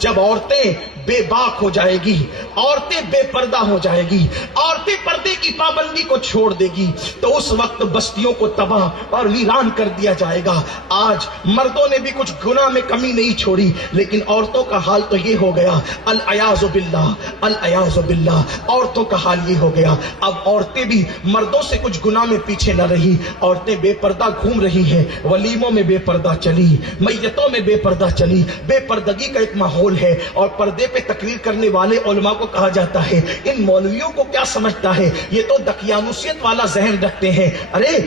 جب عورتیں بے باک ہو جائے گی، عورتیں بے پردہ ہو جائے گی، عورتیں پردے کی پابندی کو چھوڑ دے گی، تو اس وقت بستیوں کو تباہ اور ویران کر دیا جائے گا۔ آج مردوں نے بھی کچھ گناہ میں کمی نہیں چھوڑی، لیکن عورتوں کا حال تو یہ ہو گیا، العیاذ باللہ، العیاذ باللہ، عورتوں کا حال یہ ہو گیا۔ اب عورتیں بھی مردوں سے کچھ گناہ میں پیچھے نہ رہی، عورتیں بے پردہ گھوم رہی ہیں، ولیموں میں بے پردہ چلی، میتوں میں بے پردہ چلی، بے پردگی کا ایک ماحول ہے۔ اور پردے پہ تقریر کرنے والے علماء کو کہا جاتا ہے، ان مولویوں کو کیا سمجھتا ہے، یہ تو دقیانوسیت والا ذہن رکھتے ہیں۔ ارے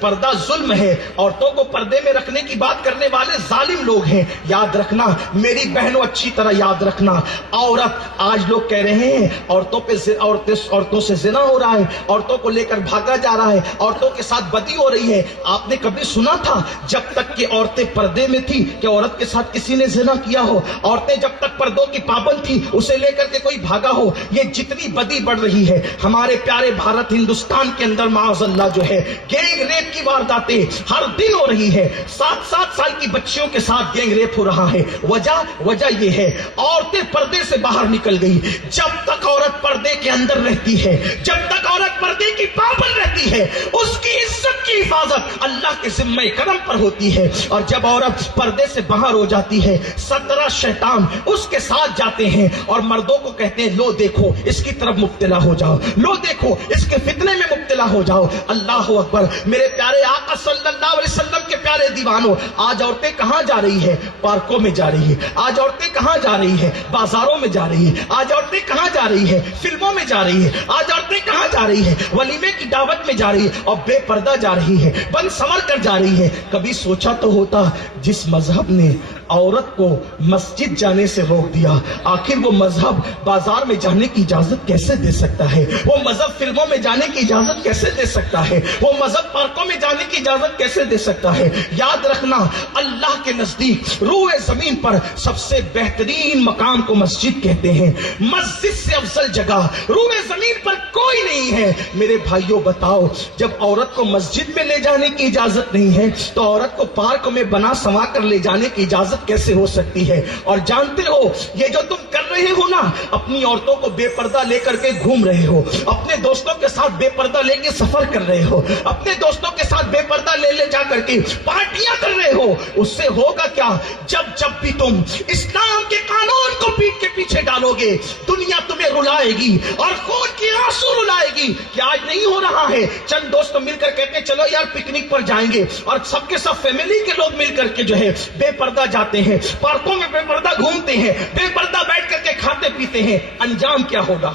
پردہ ظلم ہے، عورتوں کو پردے میں رکھنے کی بات کرنے والے ظالم لوگ ہیں۔ یاد رکھنا میری بہنوں، اچھی طرح یاد رکھنا، عورت آج لوگ کہہ رہے ہیں عورتوں سے زنا ہو رہا ہے، عورتوں کو لے کر بھاگا جا رہا ہے، عورتوں کے ساتھ بدی ہو رہی ہے۔ آپ نے کبھی سنا تھا جب تک کہ عورتیں پردے میں تھی کہ عورت کے ساتھ کسی نے زنا کیا ہو؟ عورتیں جب تک پردوں کی پابند تھی، اسے لے کر کے کوئی بھاگا ہو؟ یہ جتنی بدی بڑھ رہی ہے ہمارے پیارے بھارت ہندوستان کے اندر، معاذ اللہ جو ہے گینگ ریپ کی وارداتیں ہر دن ہو رہی ہے۔ 7 سال کی بچیوں کے ساتھ گینگ ریپ ہو رہا ہے۔ وجہ یہ ہے عورتیں پردے سے باہر نکل گئی۔ جب تک عورت پردے کے اندر رہتی ہے، جب تک عورت پردے کی پابند رہتی ہے، اس کی عزت کی حفاظت اللہ کے ذمہ کرم پر ہوتی ہے۔ اور جب عورت پردے سے باہر ہو جاتی ہے، 17 شیطان اس کے ساتھ جاتے ہیں اور مردوں کو کہتے ہیں، لو دیکھو اس کی طرف مبتلا ہو جاؤ، لو دیکھو اس کے فتنے میں مبتلا ہو جاؤ۔ اللہ اکبر! میرے پیارے آقا صلی اللہ علیہ وسلم کے پیارے دیوانوں، آج عورتیں کہاں جا رہی ہے؟ پارکوں میں جا رہی ہے۔ آج عورتیں کہاں جا رہی ہے؟ بازاروں میں جا رہی ہے۔ آج عورتیں کہاں جا رہی ہے؟ فلموں میں جا رہی ہے۔ آج عورتیں کہاں جا رہی ہے؟ ولیمے کی دعوت میں جا رہی ہے، اور بے پردہ جا رہی ہے، بن سنور کر جا رہی ہے۔ کبھی سوچا تو ہوتا، جس مذہب نے عورت کو مسجد جانے سے روک دیا، آخر وہ مذہب بازار میں جانے کی اجازت کیسے دے سکتا ہے؟ وہ مذہب فلموں میں جانے کی اجازت کیسے دے سکتا ہے؟ وہ مذہب پارکوں میں جانے کی اجازت کیسے دے سکتا ہے؟ یاد رکھنا، اللہ کے نزدیک روئے زمین پر سب سے بہترین مقام کو مسجد کہتے ہیں۔ مسجد سے افضل جگہ روئے زمین پر کوئی نہیں ہے۔ میرے بھائیوں بتاؤ، جب عورت کو مسجد میں لے جانے کی اجازت نہیں ہے تو عورت کو پارک میں بنا سنوا کر لے جانے کی اجازت کیسے ہو سکتی ہے؟ اور جانتے ہو، یہ جو تم کر رہے ہو نا، اپنی عورتوں کو بے پردہ لے کر کے گھوم رہے ہو، اپنے دوستوں کے ساتھ بے پردہ لے کے سفر کر رہے ہو، اپنے دوستوں کے ساتھ بے پردہ لے جا کر کے پارٹیاں کر رہے ہو، اس سے ہوگا کیا؟ جب بھی تم اسلام کے قانون کو پیٹ کے پیچھے ڈالو گے، دنیا تمہیں رلائے گی اور خون کی آنسو رلائے گی کہ آج نہیں ہو رہا ہے۔ چند دوست مل کر کہتے ہیں چلو یار پکنک پر جائیں گے، اور سب کے سب فیملی کے لوگ مل کر کے جو ہے بے پردہ جاتے ہیں، پارکوں میں بے پردہ گھومتے ہیں، بے پردہ بیٹھ کر کے کھاتے پیتے ہیں۔ انجام کیا ہوگا؟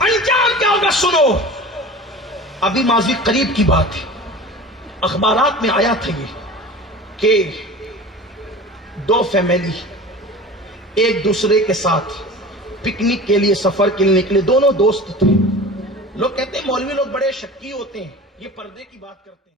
انجام کیا ہوگا؟ سنو، ابھی ماضی قریب کی بات ہے، اخبارات میں آیا تھا یہ کہ 2 فیملی ایک دوسرے کے ساتھ پکنک کے لیے سفر کے لیے نکلے، دونوں دوست تھے۔ لوگ کہتے ہیں مولوی لوگ بڑے شکی ہوتے ہیں، یہ پردے کی بات کرتے ہیں۔